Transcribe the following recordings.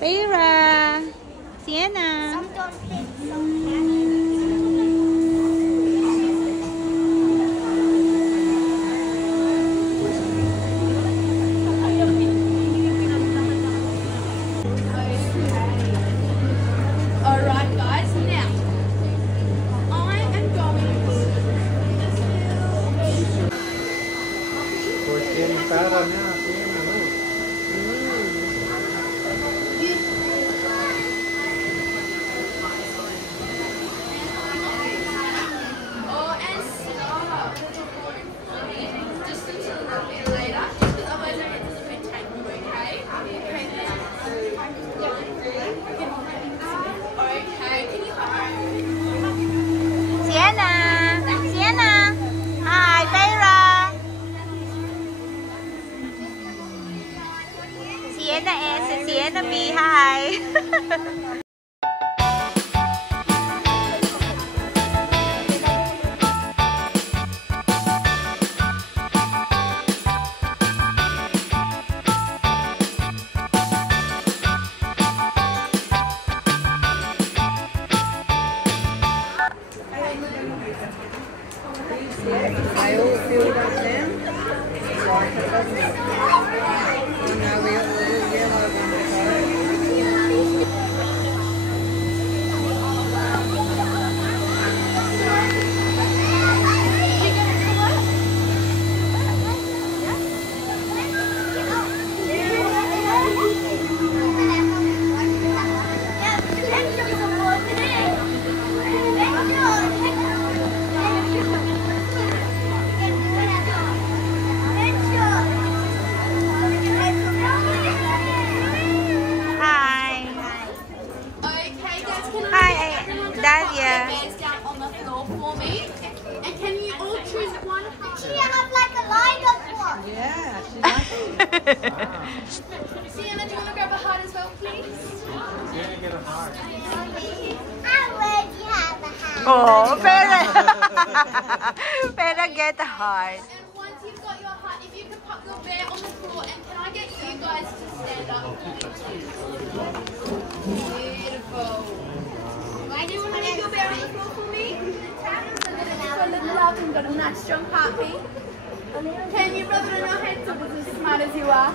Pera, Sienna. Some don't fit, Alright guys, now I am going just until a little bit later, just because otherwise it doesn't fit tank, okay? Okay, can you Sienna. Sienna. Hi, Pera. Sienna S and Sienna B. Hi. I all feel that now. It's like it doesn't it? I know we got a little yellow one to go. Hi. Okay guys, can Hi, everyone just Dalia. put their bears down on the floor for me? And can you all choose one heart? She have like a line of one. Yeah, she likes it. Sienna, do you want to grab a heart as well, please? I already have a hat. Oh, Pera. Pera get a heart. And once you've got your heart, if you can pop your bear on the floor, and can I get you guys to stand up? Beautiful. Why do you want to leave your bear on the floor for me? So that it's got a little up and got a nice strong heartbeat. Can you rub it on your head so it's as smart as you are?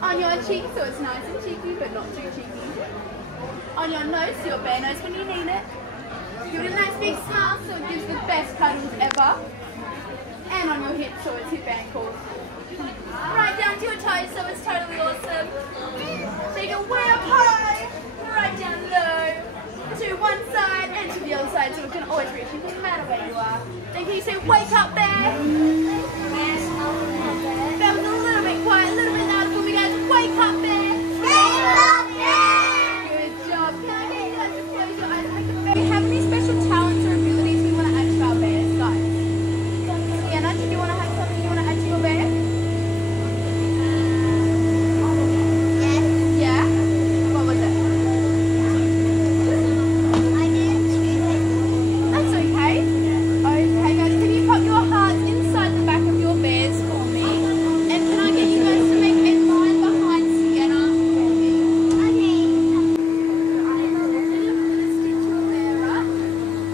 On your cheek so it's nice and cheeky but not too cheeky. On your nose so your bear knows when you need it. Give it a nice big smile so it gives the best cuddles ever. And on your hips so it's hip ankle. Right down to your toes so it's totally awesome. Take it way up high, right down low, to one side and to the other side so it can always reach you no matter where you are. Then can you say wake up bear? That was a little bit quiet, a little bit louder for me guys. Wake up bear! Good job. Can I get you guys to close your eyes and make a bear? Do you have any special talents or abilities we want to add to our bears, guys? Sienna, did you want to have something you want to add to your bear? Yeah? What was it? That's okay. Okay guys, can you pop your hearts inside the back of your bears for me? And can I get you guys to make a line behind Sienna for me?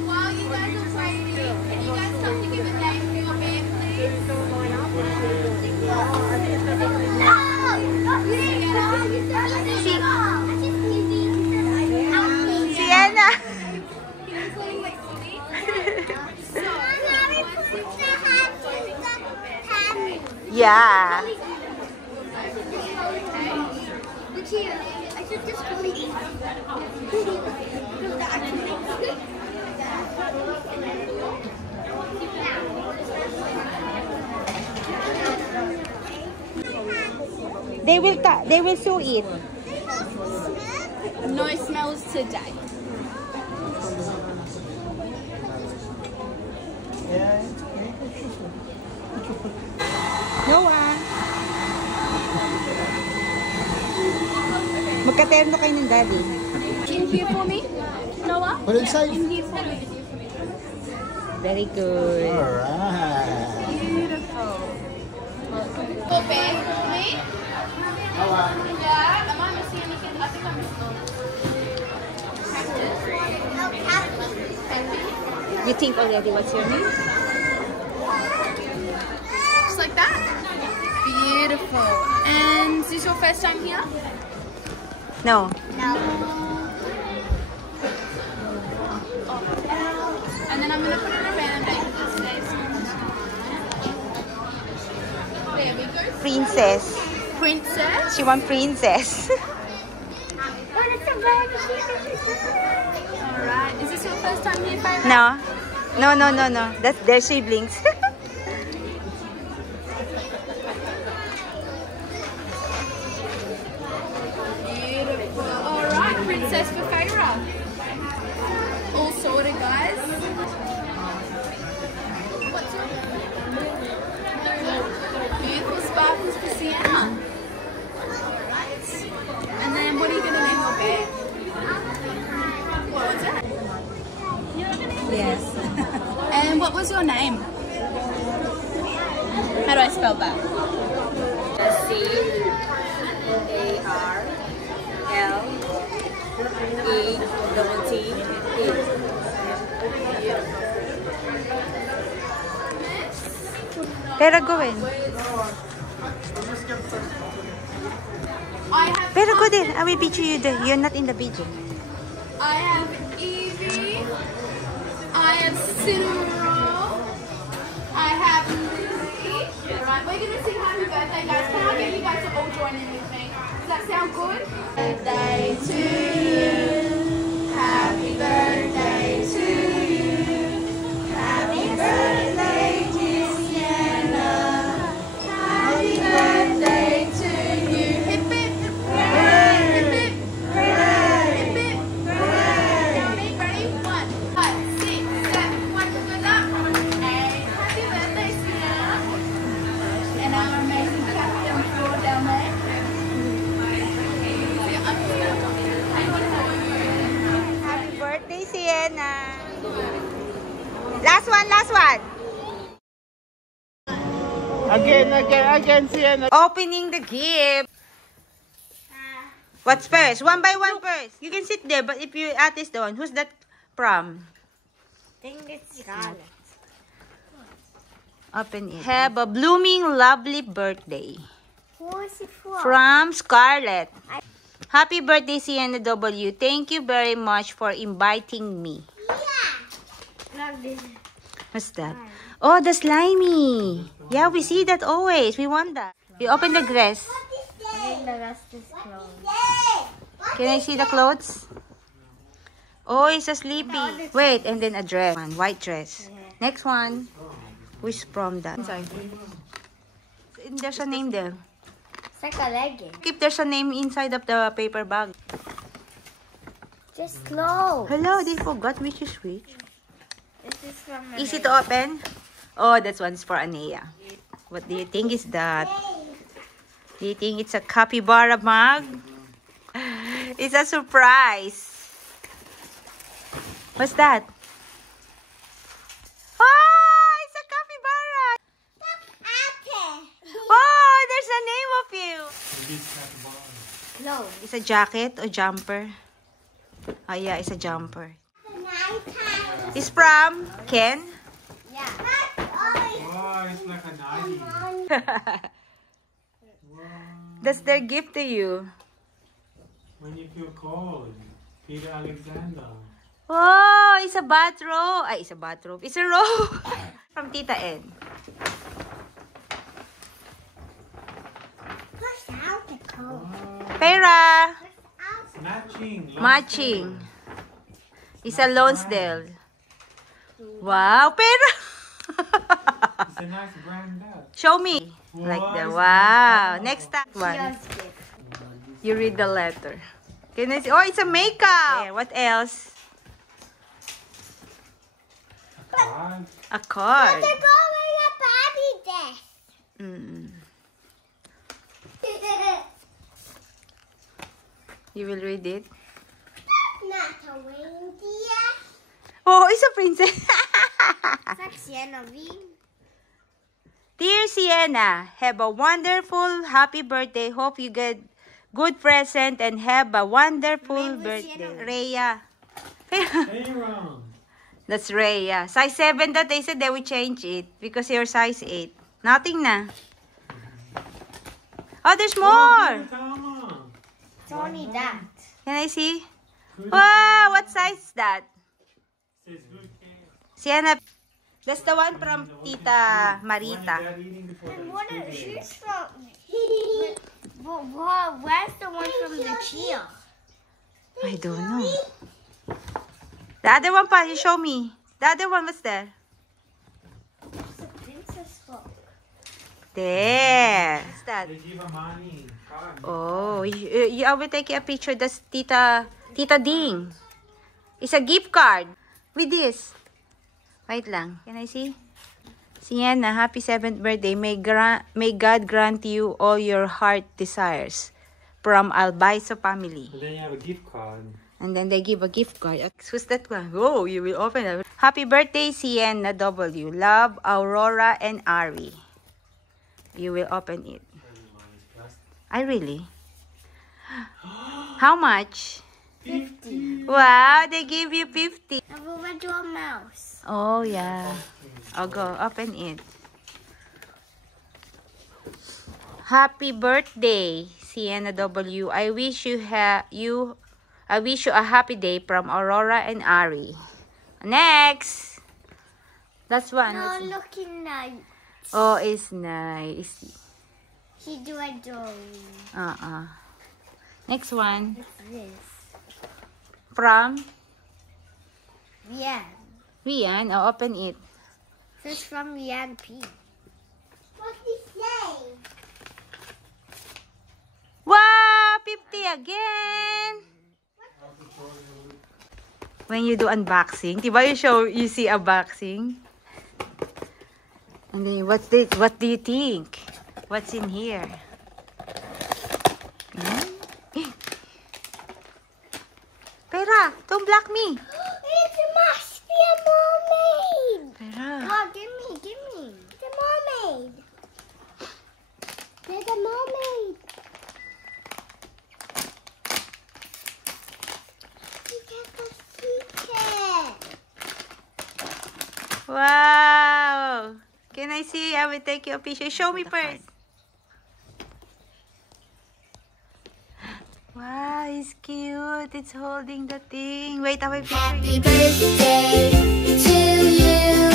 While you guys are waiting, can you guys start to give a name for your bear, please? Sienna. Yeah. They will sew it. No smells today. Noah. Magkaterno kayo ng daddy. In here for me, Noah. What did it say? In here for me. Very good. Alright. Beautiful. Your bear for me. Yeah, am I missing anything? You think already what's your name? Just like that. Beautiful. And is this your first time here? No. And then I'm going to put in a random date for this day. There we go. Princess. Princess. She want princess. Alright. Is this your first time here, Favourite? No. No. That's their siblings. Beautiful. Alright, Princess for Favourite. All sorted, guys. What's your beautiful sparkles for Sienna? Alright. And then what are you going to name your bear? What was it? Yes. And what was your name? How do I spell that? C-A-R-L-E-T-T-E. Pero gawin. Pero go din. I will picture you there. You're not in the video. I have Evie. I have Cinnamon. I have Lucy. Right, we're gonna sing happy birthday, guys. Can I get you guys to all join in with me? Does that sound good? Birthday to you. Happy birthday to you. Happy birthday, dear Sienna. Happy birthday to you. Hip hip hooray! Hip hip hooray! Hip hip hooray! Ready? 1, 5, 6, 7. One to the left. And happy birthday, Sienna. And our amazing captain floor down there. Happy birthday, Sienna. Last one. Again, Sienna. Opening the gift. What's first? One by one first. You can sit there, but if you is the one, who's that from? I think it's Scarlet. Open it. Have a blooming, lovely birthday. Who is it for? From Scarlett. Happy birthday, Sienna W. Thank you very much for inviting me. Love this. What's that? Oh, the slimy. Yeah, we see that always. We want that. You open the dress. I think the rest is closed. Can I see the clothes? Oh, it's a sleepy. Wait, and then a dress. One white dress. Next one. Which from that? Inside. There's a name there. It's like a legging. If there's a name inside of the paper bag. Just close. Hello, they forgot which is which. This is from Easy to open? Oh, that one's for Anea. What do you think is that? Do you think it's a capybara mug? It's a surprise. What's that? Oh, it's a capybara. Oh, there's a name of you. No. It's a jacket or jumper? Oh, yeah, it's a jumper. It's from Ken. Yeah. Oh, it's like a nightie. That's their gift to you. When you feel cold, Peter Alexander. Oh, it's a bathrobe. Ay, it's a bathrobe. It's a robe. From Tita N. Push out the coat. Pera. Matching. Matching. It's a Lonsdale. Wow, Pera. It's a nice brand that. Show me. Like that. Wow, Wow. Next that one. Just gift. You read the letter. Can I see? Oh, it's a makeup. There, what else? Card. A card. They're going a Barbie dress. Mm. You will read it. Not a reindeer. Oh, it's a princess. It's like Sienna V. Dear Sienna, have a wonderful, happy birthday. Hope you get good present and have a wonderful Maybe birthday. Sienna. Rhea. Aaron. That's Ray, yeah. Size 7 that they said they would change it because you're size 8. Nothing na. Oh, there's more. It's only that. Can I see? Wow, what size is that? Sienna. That's the one from Tita Marita. And what are she's from? Where's the one from the Chia? I don't know. The other one pa, you show me. The other one was there. It's a princess book. There. What's that? They give her money. Oh, I will take a picture. That's Tita Ding. It's a gift card with this. Wait lang. Can I see? Sienna, happy 7th birthday. May God grant you all your heart desires. From Albaiso family. And then you have a gift card. And then they give a gift card. Who's that one? Oh, you will open it. Happy birthday, Sienna W. Love, Aurora, and Ari. You will open it. I really? How much? 50. Wow, they give you 50. I will do a mouse. Oh, yeah. I'll go open it. Happy birthday, Sienna W. I wish you a happy day from Aurora and Ari. Next. That's one. No, looking nice. Oh, it's nice. She do a drawing. Next one. What's this? From Rian. Rian. I'll open it. This is from Rian P. What's he say? Wow, 50 again. When you do unboxing, diba you see a boxing? And then what do you think? What's in here? Pera, don't block me. It must be a mermaid. Pera. Oh, give me. It's a mermaid. There's a mermaid. Wow. Can I see? I will take you a picture. Show me first. Wow, it's cute. It's holding the thing. Wait, I will picture you. Happy birthday to you.